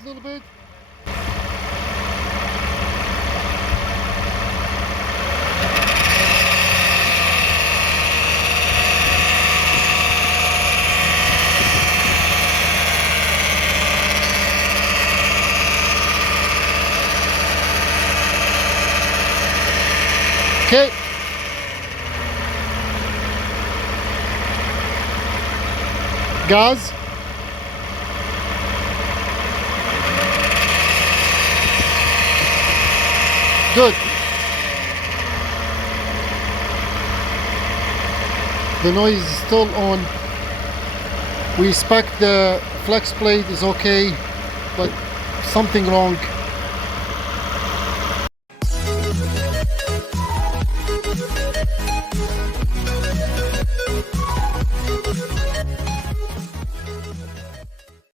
a little bit. Okay. Gas. Good. The noise is still on. We expect the flex plate is okay, but something wrong.